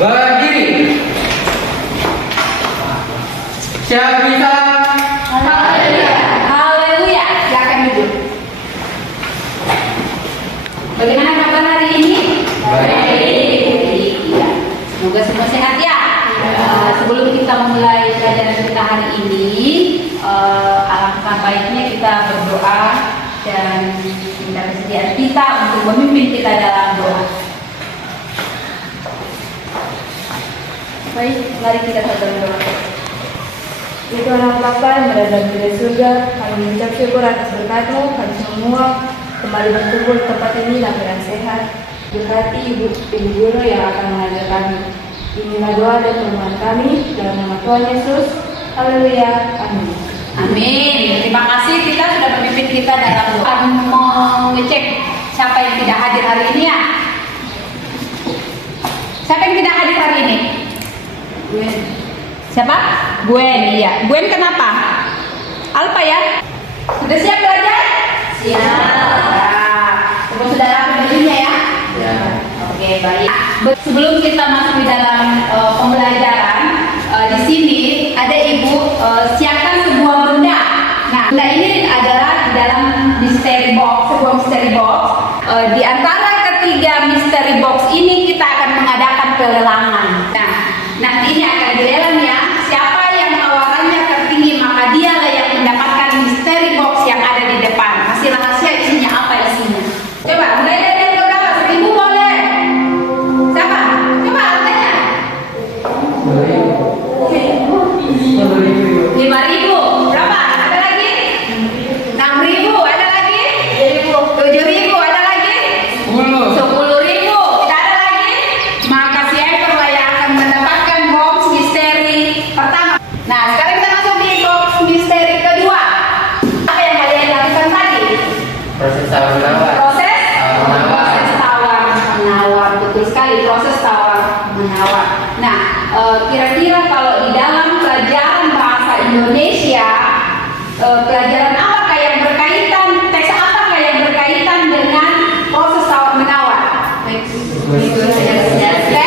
Berdiri. Siapa bisa? Haleluya. Haleluya. Silakan duduk. Bagaimana kabar hari ini? Baik. Ya. Semoga semua sehat ya. Sebelum kita memulai pelajaran kita hari ini, alangkah baiknya kita berdoa dan minta kesediaan kita untuk memimpin kita dalam doa. Baik, mari kita saling berdoa. Ya Tuhan Bapa yang berada di surga, kami mengucap syukur atas berkat-Mu, kami semua kembali berkumpul di tempat ini dalam keadaan sehat. Berkati Ibu Guru yang akan mengajar kami. Inilah doa dan permohonan kami dalam nama Tuhan Yesus. Haleluya. Amin. Amin. Terima kasih kita sudah memimpin kita dalam doa. Mengecek siapa yang tidak hadir hari ini ya. Siapa yang tidak hadir hari ini? Gwen. Siapa? Gwen, iya. Gwen kenapa? Alpa ya? Sudah siap belajar? Siap. Semua sudah rapi bajunya ya? Ya. Oke, baik. Sebelum kita masuk di dalam pembelajaran, di sini ada ibu siapkan sebuah benda. Nah, benda ini adalah di dalam mystery box, sebuah mystery box. Di antara ketiga mystery box ini kita akan mengadakan pelelangan. Nah, nanti ini akan dilelang ya. Siapa yang tawarannya tertinggi maka dialah yang mendapatkan mystery box yang ada di depan. Masih rahasia isinya apa isinya. Coba mulai dari yang berapa? 1.000 boleh. Siapa? Coba angkanya. 5.000. Berapa? Ada lagi? 6.000. Ada lagi? 7.000. Ada lagi? 10.000. Tidak ada lagi? Maka siapa yang akan mendapatkan box misteri pertama. Nah, sekarang kita masuk di box misteri kedua. Apa yang kalian lakukan tadi? Proses tawar menawar. Proses tawar menawar. Betul sekali, proses tawar menawar. Nah, kira-kira kalau di dalam pelajaran bahasa Indonesia, pelajaran apakah yang berkaitan, teks apakah yang berkaitan dengan proses tawar menawar? Teks negosiasi.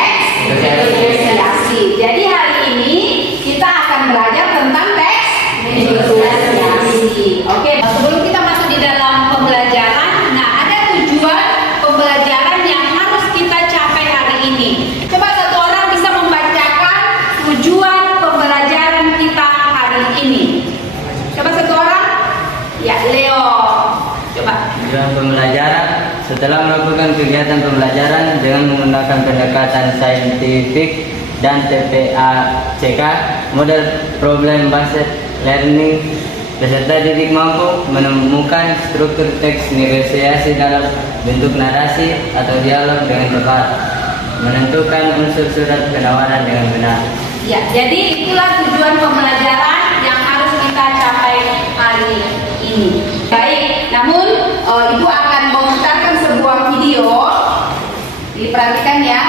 Jadi hari ini kita akan belajar tentang teks negosiasi. Oke, sebelum kita masuk di dalam pembelajaran, nah ada tujuan pembelajaran yang harus kita capai hari ini. Coba satu orang bisa membacakan tujuan pembelajaran kita hari ini. Coba satu orang? Ya, Leo. Coba. Tujuan pembelajaran setelah melakukan kegiatan pembelajaran dengan menggunakan pendekatan saintifik dan TPACK, model problem based learning, peserta didik mampu menemukan struktur teks negosiasi dalam bentuk narasi atau dialog dengan tepat, menentukan unsur surat penawaran dengan benar. Ya, jadi itulah tujuan pembelajaran yang harus kita capai hari ini. Baik, namun Ibu akan memutarkan sebuah video. Diperhatikan ya.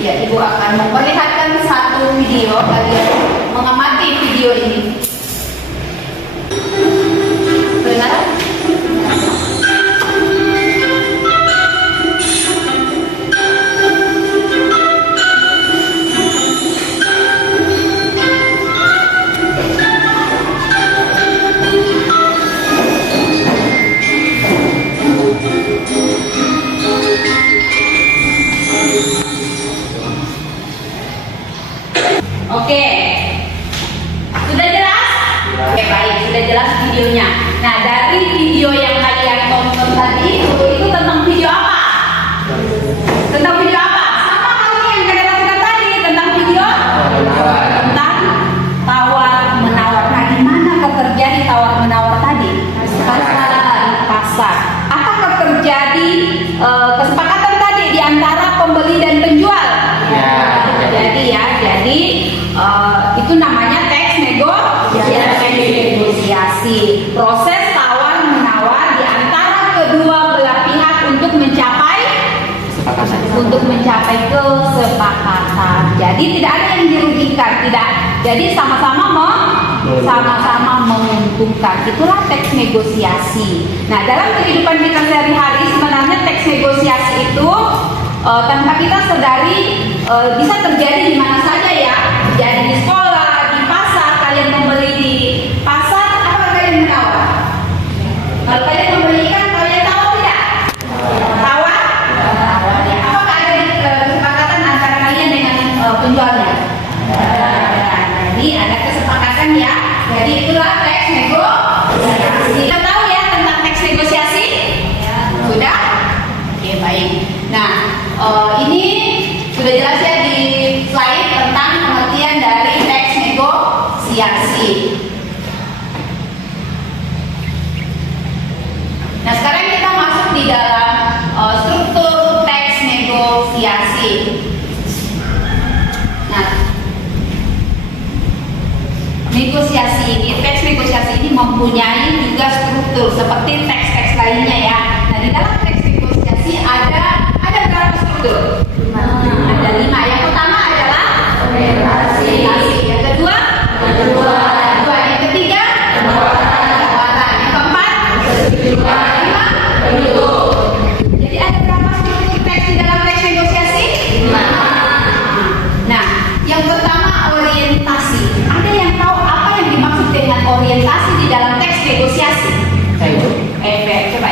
Ya, Ibu akan memperlihatkan satu video. Kalian mengamati video ini. Benar? Oke. Sudah jelas? Oke, baik, sudah jelas videonya. Nah, dari video yang kalian tonton tadi itu tentang video apa? Tentang video apa? Sama halnya yang kalian lakukan tadi tentang video tentang tawar menawar. Nah, di mana terjadi tawar menawar tadi? Pasar. Apakah terjadi kesepakatan tadi di antara pembeli dan penjual? Ya. Jadi itu namanya teks negosiasi. Proses tawar menawar di antara kedua belah pihak untuk mencapai kesepakatan. Jadi tidak ada yang dirugikan, tidak. Jadi sama-sama menguntungkan. Itulah teks negosiasi. Nah, dalam kehidupan kita sehari-hari sebenarnya teks negosiasi itu tanpa kita sadari bisa terjadi di mana saja ya. Jadi di sekolah, di pasar, kalian membeli di pasar, apa kalian menawar? Kalau kalian membeli ikan, kalian tahu tidak? Tawar? Ya. Apakah ada kesepakatan antara kalian dengan penjualnya? Jadi ada kesepakatan ya. Jadi itulah teks negosiasi. Kita tahu ya tentang teks negosiasi? Sudah? Oke, baik. Nah, ini sudah jelas ya di slide tentang pengertian dari teks negosiasi. Nah, sekarang kita masuk di dalam struktur teks negosiasi. Nah, teks negosiasi ini mempunyai juga struktur seperti teks-teks lainnya ya. Nah, di dalam teks negosiasi ada berapa struktur? Ada 5. Yang pertama adalah orientasi. Yang kedua, yang ketiga, penawaran. Yang keempat, kelima, bentuk. Jadi ada berapa struktur teks di dalam teks negosiasi? 5. Nah, yang pertama orientasi. Ada yang tahu apa yang dimaksud dengan orientasi di dalam teks negosiasi? Coba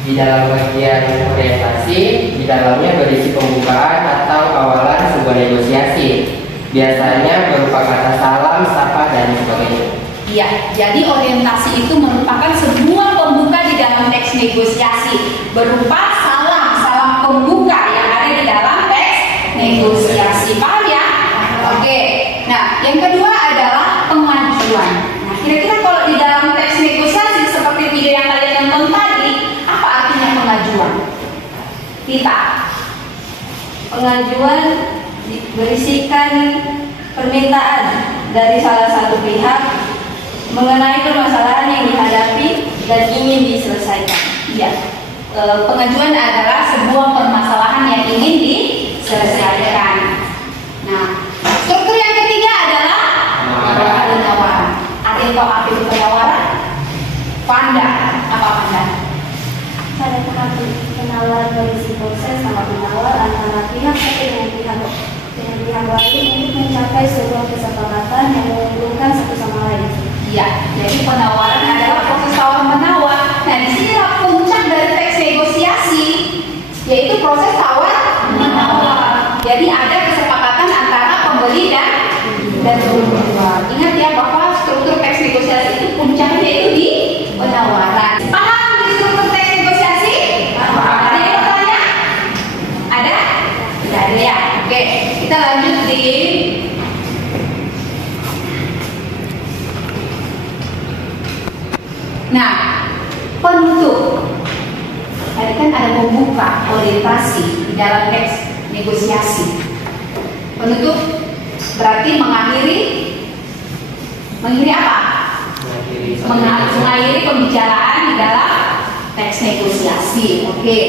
Di dalam bagian orientasi, di dalamnya berisi pembukaan atau awalan sebuah negosiasi. Biasanya berupa kata salam, sapa, dan sebagainya. Iya, jadi orientasi itu merupakan sebuah pembuka di dalam teks negosiasi berupa salam pembuka yang ada di dalam teks negosiasi. Paham ya? Oke. Nah, yang kedua adalah pengajuan. Nah, kira-kira kalau di dalam teks negosiasi seperti video yang kalian tonton tadi, apa artinya pengajuan? Kita Pengajuan berisikan permintaan dari salah satu pihak mengenai permasalahan yang dihadapi dan ingin diselesaikan. ya, pengajuan adalah sebuah permasalahan yang ingin diselesaikan. Nah, struktur yang ketiga adalah penawaran. Ada yang tahu apa itu penawaran? Panda, apa panda? Pada tahap penawaran berisi proses sama penawar antara pihak satu dengan pihak lain untuk mencapai sebuah kesepakatan yang menguntungkan satu sama lain. Ya, jadi penawaran adalah proses tawar menawar. Nah, di sinilah puncak dari teks negosiasi, yaitu proses tawar menawar. Jadi ada kesepakatan antara pembeli dan penjual. Ingat ya bahwa struktur teks negosiasi itu puncaknya itu di penawaran. Paham di struktur teks negosiasi? Ada yang bertanya? Ada? Tidak ada ya. Oke, kita lanjut di penutup. Tadi kan ada pembuka, orientasi di dalam teks negosiasi. Penutup berarti mengakhiri apa? Mengakhiri pembicaraan di dalam teks negosiasi. Oke.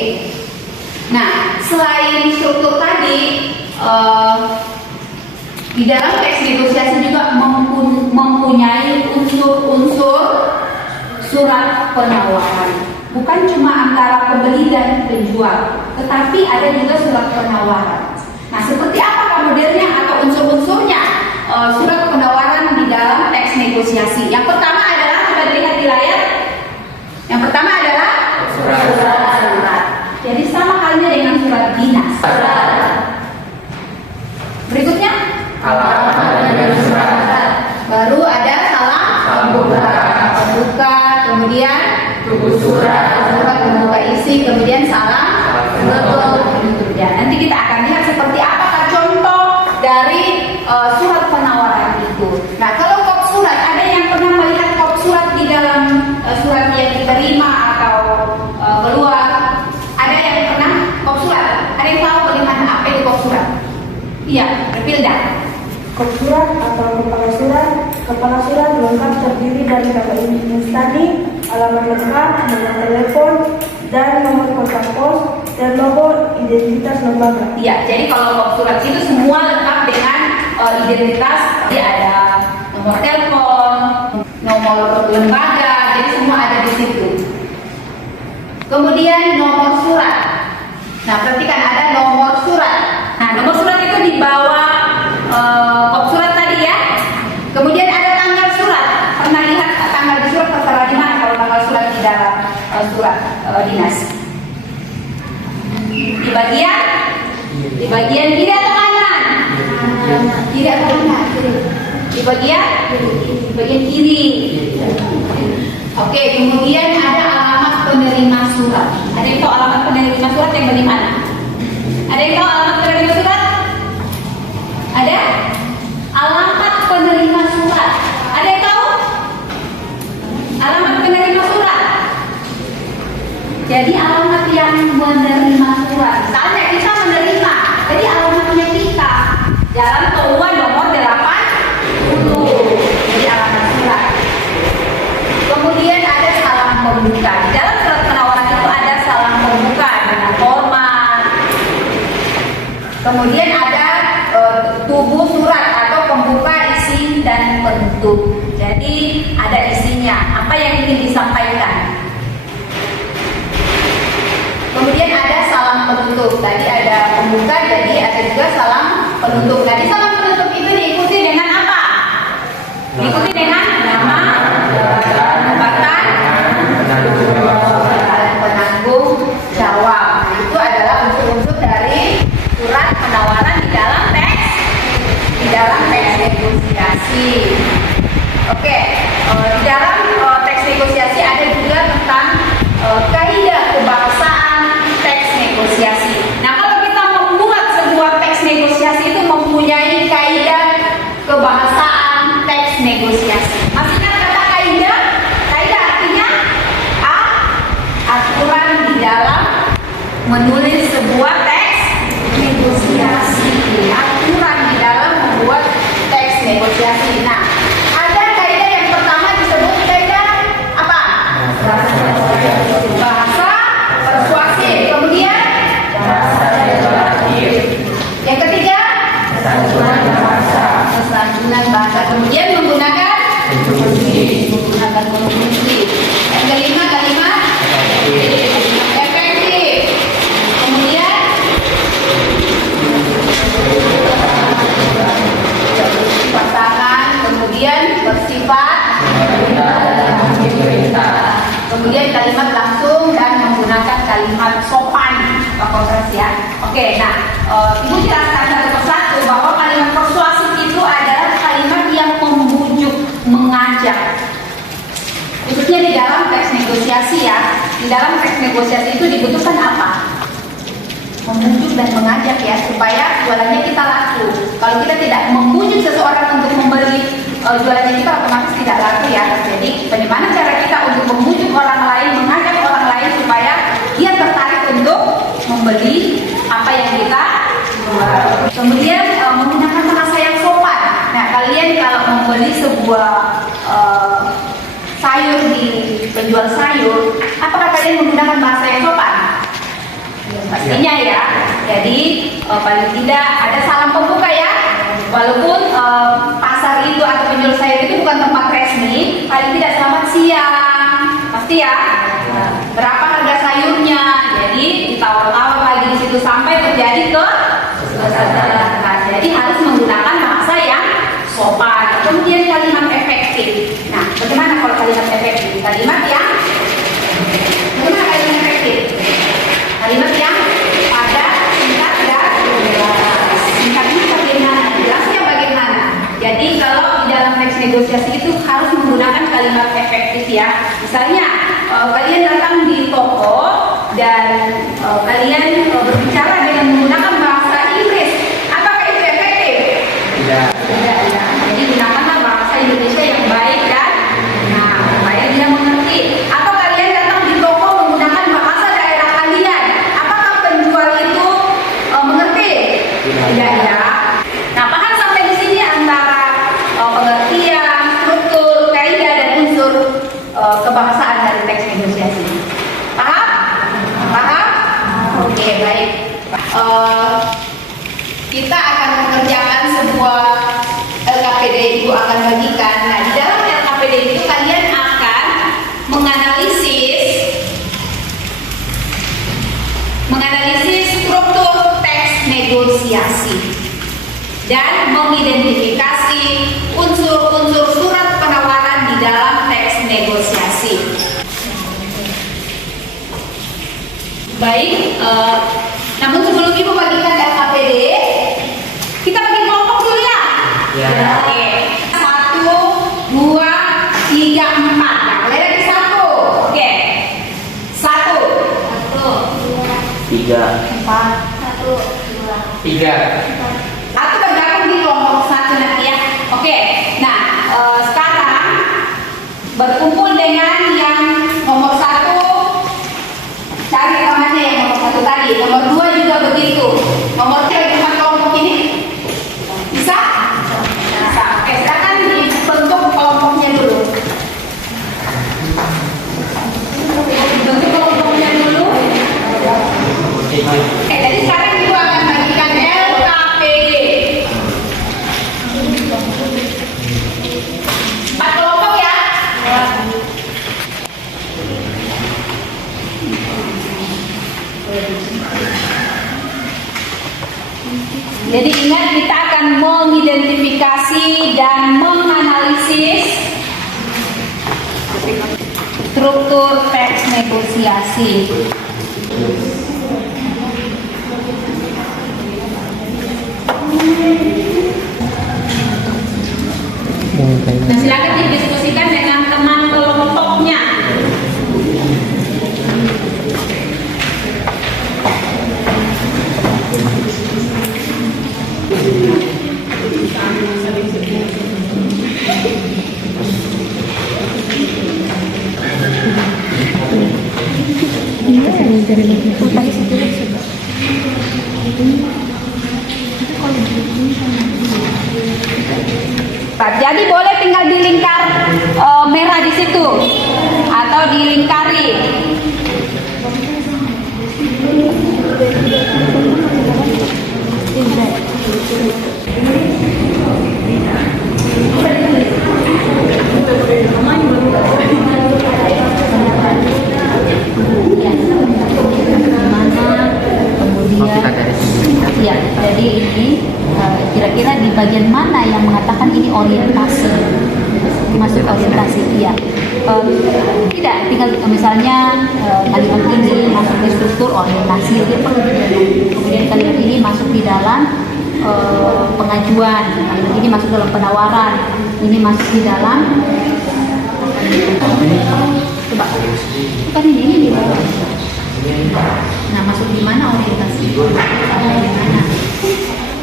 Nah, selain struktur tadi, di dalam teks negosiasi juga mempunyai unsur-unsur surat penawaran. Bukan cuma antara pembeli dan penjual, tetapi ada juga surat penawaran. Nah, seperti apa modelnya atau unsur-unsurnya surat penawaran di dalam teks negosiasi? Yang pertama adalah, sudah dilihat di layar. Yang pertama adalah surat. Jadi sama halnya dengan surat dinas. Berikutnya baru ada salam pembuka, kemudian surat pembuka isi, kemudian salam penutup. Ya, nanti kita akan lihat seperti apakah contoh dari surat penawaran itu. Nah, kalau kop surat, ada yang pernah melihat kop surat di dalam surat yang diterima atau keluar? Ada yang pernah kop surat? Ada yang tahu bagaimana apa itu kop surat? Iya, Pilda. Kop surat atau kepala surat lengkap terdiri dari data instani, alamat lengkap, nomor telepon, dan nomor kontak pos dan nomor identitas lembaga. Iya, jadi kalau kop surat itu semua lengkap dengan identitas. Jadi ada nomor telepon, nomor lembaga, jadi semua ada di situ. Kemudian nomor surat. Di bagian kiri atau kanan? Kiri atau kanan? Di bagian kiri. Oke, kemudian ada alamat penerima surat. Ada yang tahu alamat penerima surat yang bagaimana? Ada yang tahu alamat penerima surat? Ada? Alamat penerima surat. Ada yang tahu? Alamat penerima surat. Jadi alamat yang menerima surat. Misalnya kita menerima, jadi alamatnya kita. Jalan Towa nomor 80. Jadi alamat surat. Kemudian ada salam pembuka. Di dalam surat penawaran itu ada salam pembuka dengan hormat. Kemudian ada tubuh surat atau pembuka, isi dan penutup. Jadi ada isinya, apa yang ingin disampaikan. Kemudian ada salam penutup. Tadi ada pembuka, jadi ada juga salam penutup. Tadi salam penutup itu diikuti dengan apa? Diikuti dengan nama, jabatan, penanggung jawab. Nah, itu adalah unsur-unsur dari surat penawaran di dalam teks negosiasi. Oke, di dalam teks negosiasi ada juga tentang kaidah kebahasaan teks negosiasi. Nah, kalau kita membuat sebuah teks negosiasi itu mempunyai kaidah kebahasaan teks negosiasi. Masih ingat kata kaidah? Kaidah artinya aturan di dalam menulis sebuah teks negosiasi. Aturan di dalam membuat teks negosiasi. Nah, ada kaidah yang pertama disebut kaidah apa? Bahasa persuasif. Kemudian yang ketiga kesantunan bahasa. Kemudian menggunakan konjungsi. Yang kelima kalimat efektif. Kemudian pasangan. Kemudian bersifat. Kemudian kalimat langsung dan menggunakan kalimat sopan atau kontras ya. Oke, nah Ibu jelaskan satu persatu bahwa kalimat persuasif itu adalah kalimat yang membujuk, mengajak. Khususnya di dalam teks negosiasi ya. Di dalam teks negosiasi itu dibutuhkan apa? Membujuk dan mengajak ya, supaya jualannya kita laku. Kalau kita tidak membujuk seseorang untuk membeli jualannya kita, otomatis tidak laku ya. Jadi bagaimana cara kita untuk membujuk orang lain, mengajak orang lain supaya dia tertarik untuk membeli apa yang kita jual. Kemudian menggunakan bahasa yang sopan. Nah, kalian kalau membeli sebuah sayur di penjual sayur, apakah kalian menggunakan bahasa yang sopan? Pastinya ya. Jadi paling tidak ada salam pembuka ya. Walaupun pasar itu atau penjual sayur itu bukan tempat resmi, paling tidak selamat siang, pasti ya. Berapa harga sayurnya? Jadi ditawar-tawar lagi di situ sampai terjadi kesadaran. Jadi harus menggunakan bahasa yang sopan. Kemudian kalimat efektif. Nah, bagaimana kalau kalimat efektif? Kalimat yang bagaimana kalimat efektif? Kalimat yang padat, singkat dan jelas. Singkatnya bagaimana? Jelasnya bagaimana? Jadi kalau di dalam teks negosiasi itu harus menggunakan kalimat efektif ya. Misalnya kalian datang di toko dan kalian berbicara dengan menggunakan bahasa Inggris. Apakah itu efektif? Tidak ya. Jadi gunakanlah bahasa Indonesia yang baik dan supaya dia mengerti. Atau kalian datang di toko menggunakan bahasa daerah kalian. Apakah penjual itu mengerti? Tidak ya. Nah, paham sampai di sini antara pengertian, struktur, kaidah dan unsur kebahasaan dari teks negosiasi. Paham? Paham? Oke, baik. Kita akan mengerjakan sebuah LKPD, Ibu akan bagikan. Nah, di dalam LKPD itu kalian akan menganalisis struktur teks negosiasi dan mengidentifikasi unsur-unsur surat penawaran di dalam teks negosiasi. Baik, namun Satu, dua. 3. Aku bergabung di kelompok 1 nanti ya. Oke. Nah, sekarang berkumpul dengan yang nomor 1. Cari temannya yang nomor 1 tadi. Nomor 2 juga begitu. Nomor 3 cuma kelompok ini. Bisa? Bisa. Oke, silakan dibentuk kelompoknya dulu. Bentuk kelompoknya dulu. Oke, jadi sekarang ibu akan bagikan LKPD. 4 kelompok ya. Jadi ingat, kita akan mengidentifikasi dan menganalisis struktur teks negosiasi. Nah, silakan didiskusikan dengan teman kelompoknya. Jadi boleh tinggal di lingkar merah di situ atau dilingkari. Ya, jadi ini kira-kira di bagian mana yang mengatakan ini orientasi, masuk orientasi, iya. Tidak, tinggal misalnya kalimat ini masuk ke struktur orientasi, dia perlu dijelaskan. Kemudian kalimat ini masuk di dalam pengajuan, kalimat ini masuk dalam penawaran, ini masuk di dalam coba, bukan ini di bawah. Nah, masuk di mana orientasi? Di mana?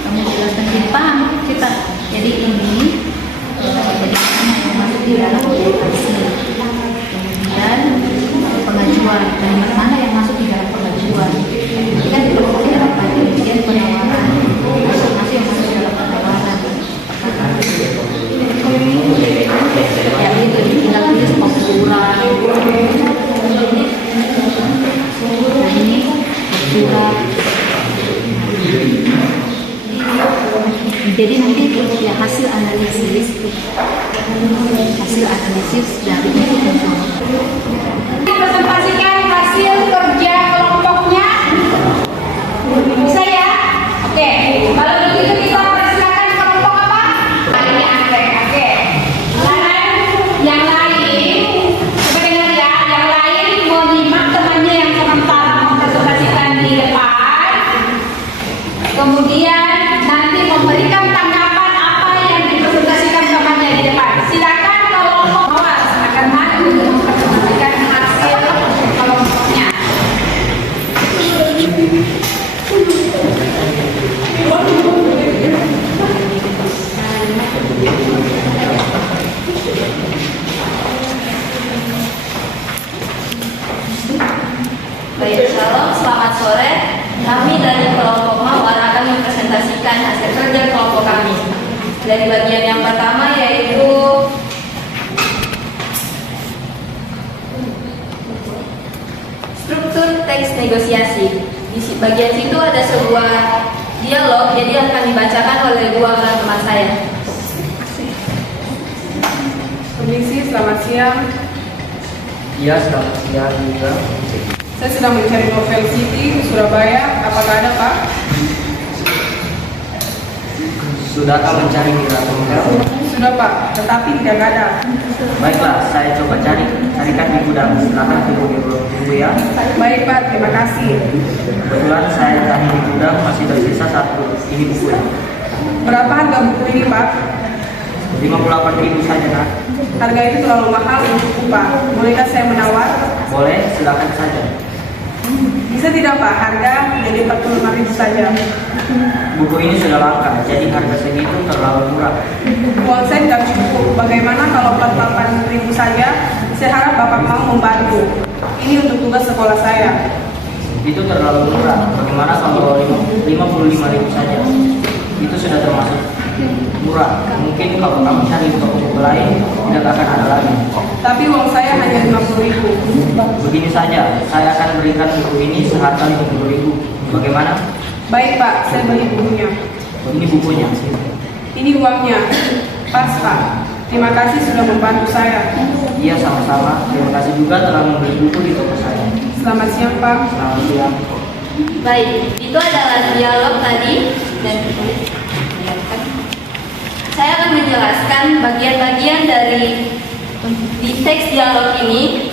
Kamu jelaskan di depan kita. Jadi ini jadi mana yang masuk di dalam orientasi? Kemudian pengajuan. Kalimat mana yang masuk di dalam pengajuan? Ini kan diperlukan dalam bagian penawaran. Masih yang masuk di dalam penawaran. Ya itu tinggal tulis pengaturan. Nah ini surat. Jadi nanti ya hasil analisis dari itu. Presentasikan hasil kerja kelompoknya. Bisa ya? Oke. Kalau begitu kita persilakan kelompok apa? Ini anggrek. Oke. Yang lain, coba dengar ya. Yang lain menyimak temannya yang sementara mempresentasikan di depan. Kemudian nanti memberikan tanggapan apa yang dipresentasikan temannya di depan. Silakan kelompok awas akan maju untuk mempresentasikan hasil kelompoknya. Baik, shalom, selamat sore. Kami dari kelompok Mawar akan mempresentasikan hasil kerja kelompok kami. Dari bagian yang pertama yaitu struktur teks negosiasi. Di bagian situ ada sebuah dialog, jadi akan dibacakan oleh dua orang teman saya. Permisi, selamat siang. Iya, selamat siang juga. Saya sedang mencari novel City, Surabaya. Apakah ada, Pak? Sudahkah mencari novel? Sudah, Pak, tetapi tidak ada. Baiklah, saya coba carikan di gudang. Silakan tunggu ya. Baik, Pak, terima kasih. Kebetulan saya tadi di gudang masih tersisa 1. Ini bukunya. Berapa harga buku ini, Pak? 58.000 saja, Nak. Harga itu terlalu mahal untukku, Pak. Bolehkah saya menawar? Boleh, silakan saja. Bisa tidak Pak, harga jadi 45.000 saja. Buku ini sudah langka, jadi harga segitu terlalu murah. Uang saya tidak cukup, bagaimana kalau 48.000 saja? Saya harap Bapak mau membantu. Ini untuk tugas sekolah saya. Itu terlalu murah. Bagaimana kalau 55.000 saja? Itu sudah termasuk murah. Mungkin kalau kamu cari toko buku lain, tidak akan ada lagi. Tapi uang saya hanya 50.000. Begini saja, saya akan berikan buku ini seharga 50.000. Bagaimana? Baik Pak, saya beli bukunya. Ini bukunya. Ini uangnya. Pas Pak. Terima kasih sudah membantu saya. Iya, sama-sama. Terima kasih juga telah membeli buku di toko saya. Selamat siang Pak. Selamat siang. Baik, itu adalah dialog tadi dan saya akan menjelaskan bagian-bagian dari di teks dialog ini.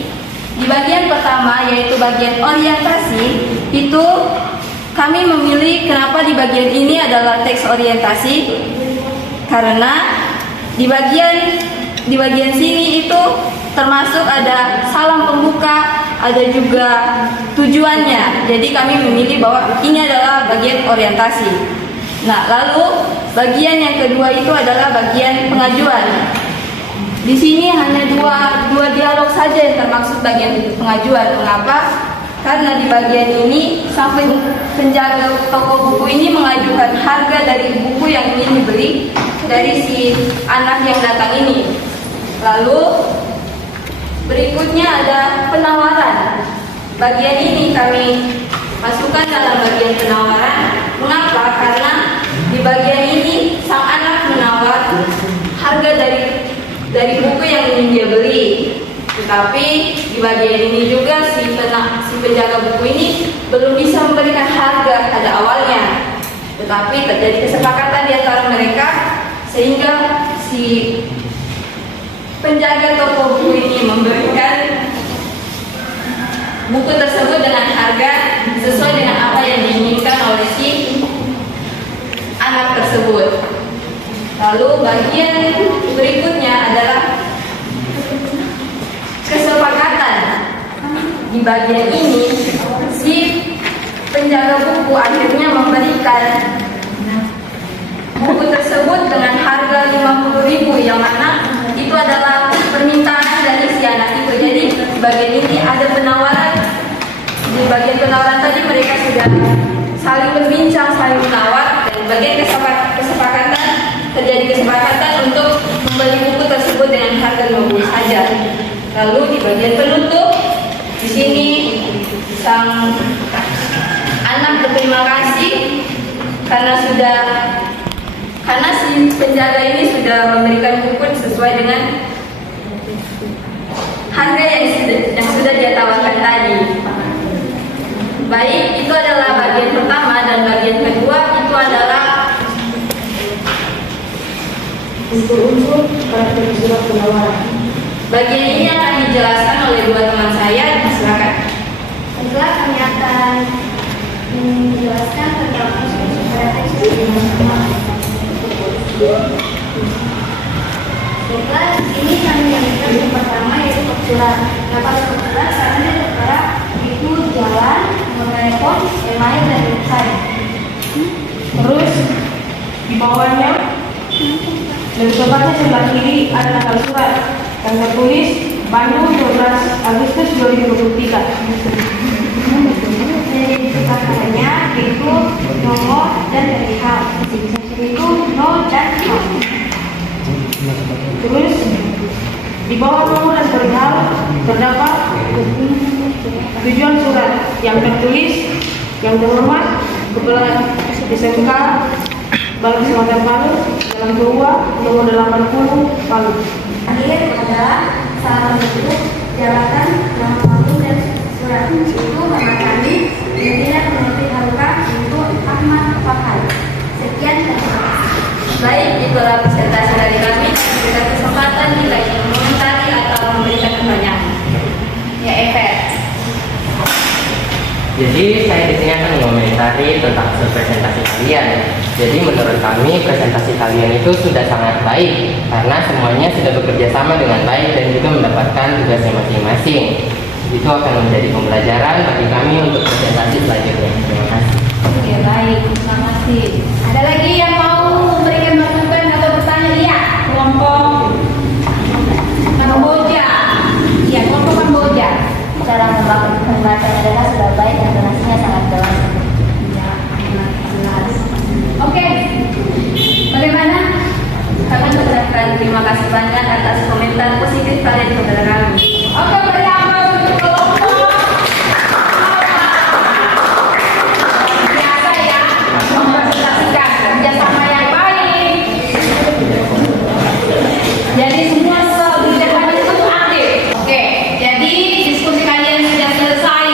Di bagian pertama yaitu bagian orientasi, itu kami memilih kenapa di bagian ini adalah teks orientasi karena di bagian sini itu termasuk ada salam pembuka, ada juga tujuannya. Jadi kami memilih bahwa ini adalah bagian orientasi. Nah, lalu bagian yang kedua itu adalah bagian pengajuan. Di sini hanya dua dialog saja yang termasuk bagian pengajuan. Mengapa? Karena di bagian ini sang penjaga toko buku ini mengajukan harga dari buku yang ingin dibeli dari si anak yang datang ini. Lalu berikutnya ada penawaran. Bagian ini kami masukkan dalam bagian penawaran. Mengapa? Karena di bagian ini sang anak menawar harga dari buku yang ingin dia beli. Tetapi di bagian ini juga si penjaga buku ini belum bisa memberikan harga pada awalnya. Tetapi terjadi kesepakatan di antara mereka sehingga si penjaga toko buku ini memberikan buku tersebut dengan harga sesuai dengan apa yang diinginkan oleh si anak tersebut. Lalu bagian berikutnya adalah kesepakatan. Di bagian ini si penjaga buku akhirnya memberikan buku tersebut dengan harga 50.000 yang mana itu adalah permintaan dari si anak itu. Jadi di bagian ini ada penawaran. Di bagian penawaran tadi mereka sudah saling berbincang, saling menawar, dan bagian kesepakatan terjadi kesepakatan untuk membeli buku tersebut dengan harga 50 saja. Lalu di bagian penutup di sini sang anak berterima kasih karena si penjaga ini sudah memberikan buku sesuai dengan harga yang sudah dia tawarkan tadi. Baik, itu adalah bagian pertama, dan bagian kedua itu adalah unsur-unsur karakter surat penawaran. bagian ini akan dijelaskan oleh dua teman saya. Silakan. Baiklah, kami akan menjelaskan tentang unsur-unsur karakter surat penawaran. Baiklah, ini kami menjelaskan yang pertama yaitu surat. Nah, pada surat kami ada itu jalan, telepon, email, dan website. Terus di bawahnya dan tepatnya sebelah kiri ada tanggal surat yang tertulis Bandung 12 Agustus 2023. Jadi kata-katanya itu nomor dan perihal. Itu no dan no. Terus di bawah nomor dan perihal terdapat tujuan surat yang tertulis yang terhormat Kepala SMK Balai Selatan Palu dalam kedua nomor 80 Palu. Akhir adalah salah bentuk jabatan nama Palu dan surat itu nama kami Pimpinan Penerbit Haruka untuk Ahmad Fakar. Sekian dan terima kasih. Baik, itulah presentasi dari kami. Berikan kesempatan jika ingin mengomentari atau memberikan pertanyaan. Ya, Ever. Jadi saya di sini akan mengomentari tentang hasil presentasi kalian. Jadi menurut kami presentasi kalian itu sudah sangat baik karena semuanya sudah bekerja sama dengan baik dan juga mendapatkan tugasnya masing-masing. Itu akan menjadi pembelajaran bagi kami untuk presentasi selanjutnya. Terima kasih. Oke, baik. Terima kasih. Ada lagi yang mau memberikan masukan atau bertanya? Iya, kelompok Kamboja. Iya, kelompok Kamboja. Cara membaca adalah sudah baik dan donasinya sangat jelas. Ya, jelas. Oke, bagaimana? Kami mengucapkan terima kasih banyak atas komentar positif kalian kepada kami. Oke, beri aplaus untuk kelompok. Biasa ya, mempresentasikan kerjasama yang baik. Jadi semua kerjasama itu aktif. Oke, jadi diskusi kalian sudah selesai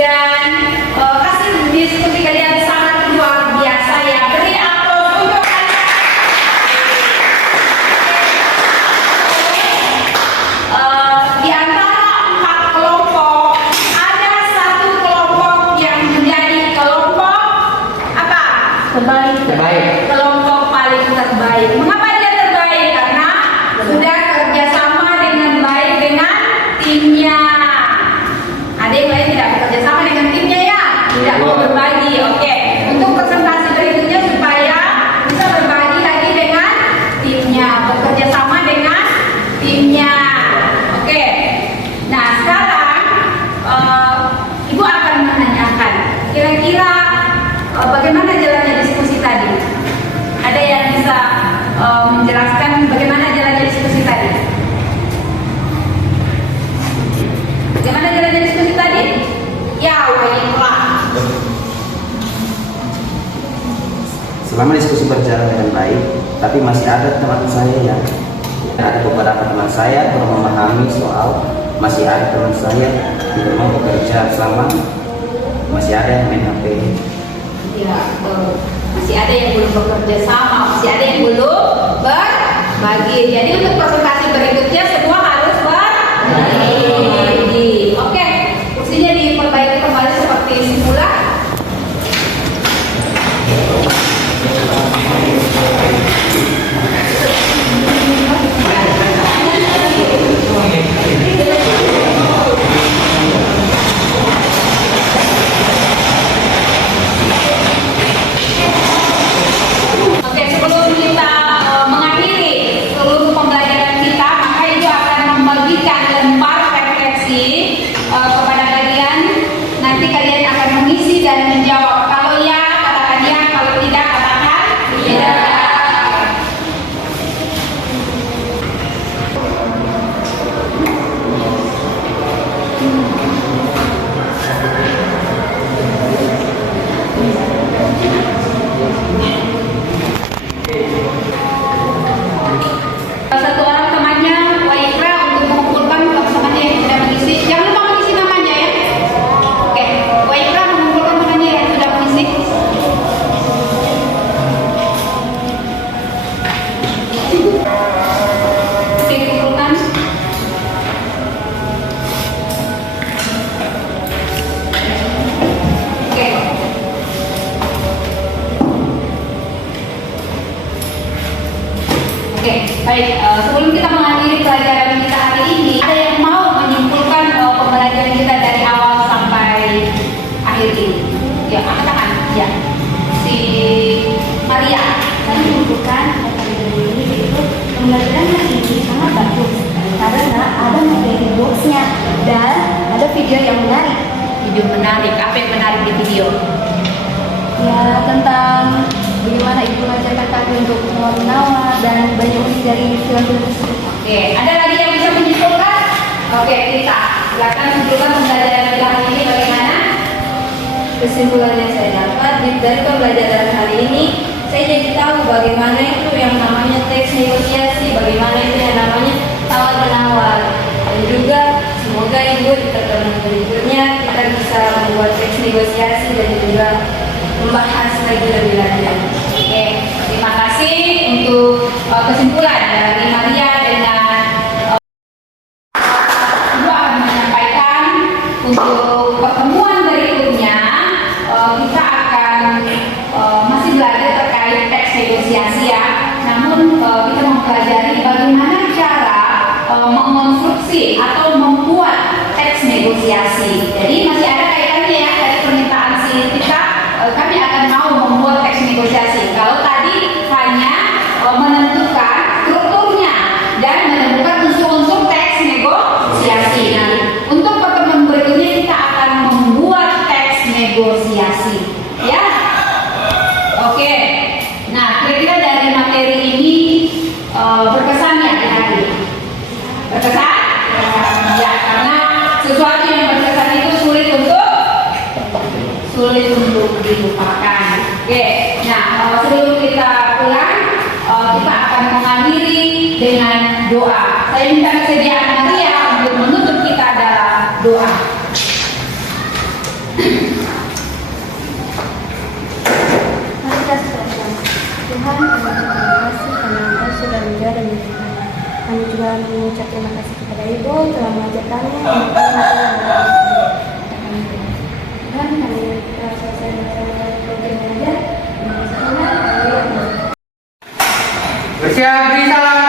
dan hasil diskusi kalian sangat luar biasa ya. Beri aplaus untuk kalian. Di antara 4 kelompok ada 1 kelompok yang menjadi kelompok apa? Terbaik. Kelompok paling terbaik. Mengapa dia terbaik? Karena sudah kerjasama dengan baik dengan timnya. Ada yang lain tidak bekerja sama dengan timnya ya? Tidak mau berbagi. Oke. Untuk presentasi berikutnya supaya bisa berbagi lagi dengan timnya, bekerja sama dengan timnya. Oke. Nah sekarang Ibu akan menanyakan kira-kira bagaimana jalannya diskusi tadi. Ada yang bisa menjelaskan bagaimana jalannya diskusi tadi? Bagaimana jalannya diskusi tadi? Ya, baiklah. Selama diskusi berjalan dengan baik, tapi masih ada teman saya yang ada beberapa teman saya belum memahami soal, masih ada teman saya tidak mau bekerja selama, masih ada yang main HP. Ya, masih ada yang belum bekerja sama, masih ada yang belum berbagi. Jadi untuk presentasi berikutnya semua harus berbagi. Oke, kursinya diperbaiki kembali seperti semula. Oke, sebelum kita mengakhiri seluruh pembelajaran kita, maka Ibu akan membagikan lembar refleksi kepada kalian. Nanti kalian akan mengisi dan menjawab. Kalau ya, katakan ya. Kalau tidak, katakan tidak. Satu orang temannya Waifra untuk mengumpulkan teman-temannya yang sudah mengisi. Jangan lupa mengisi namanya ya. Oke, Waifra mengumpulkan temannya yang sudah mengisi. Oke, kumpulkan. Oke. Oke, baik. Sebelum kita mengakhiri pelajaran kita hari ini, ada yang mau menyimpulkan pembelajaran kita dari awal sampai akhir ini? Ya, angkat tangan. Ya, si Maria. Saya menunjukkan ini itu pembelajaran hari ini sangat bagus karena ada materi boxnya dan ada video yang menarik. Video menarik. Apa yang menarik di video? Ya tentang bagaimana ibu mengajarkan kami untuk menawar dan banyak unik dari film-film tersebut. Oke, ada lagi yang bisa menyimpulkan? Oke, kita silakan menunjukkan pembelajaran kita hari ini bagaimana? Kesimpulan yang saya dapat dari pembelajaran hari ini, saya jadi tahu bagaimana itu yang namanya teks negosiasi, bagaimana itu yang namanya tawar menawar, dan juga semoga ibu di pertemuan berikutnya kita bisa membuat teks negosiasi dan juga membahas lagi lebih lanjut. Oke, terima kasih untuk kesimpulan dari Maria dengan Ibu akan menyampaikan untuk pertemuan berikutnya kita akan masih belajar terkait teks negosiasi ya. Namun kita mempelajari bagaimana cara mengonstruksi atau membuat teks negosiasi. Jadi masih ada kaitannya ya dari permintaan si kita. Kami akan mau membuat teks negosiasi. Kalau tadi hanya menentukan strukturnya dan menemukan unsur-unsur teks negosiasi. Nah, untuk pertemuan berikutnya kita akan membuat teks negosiasi. Ya, oke. Nah, kira-kira dari materi ini berkesan ya adik-adik? Berkesan? Ya, karena sesuatu yang berkesan itu sulit untuk dilupakan. Oke, nah sebelum kita pulang, kita akan mengakhiri dengan doa. Saya minta kesediaan Maria untuk menutup kita dalam doa. Mari kita berdoa. Tuhan, kami terima kasih karena Engkau sudah menjadi dan Tuhan. Kami juga mengucap terima kasih kepada Ibu telah mengajar kami untuk Tuhan, kami telah selesai dengan program mengajar. Bersiap, beri salam.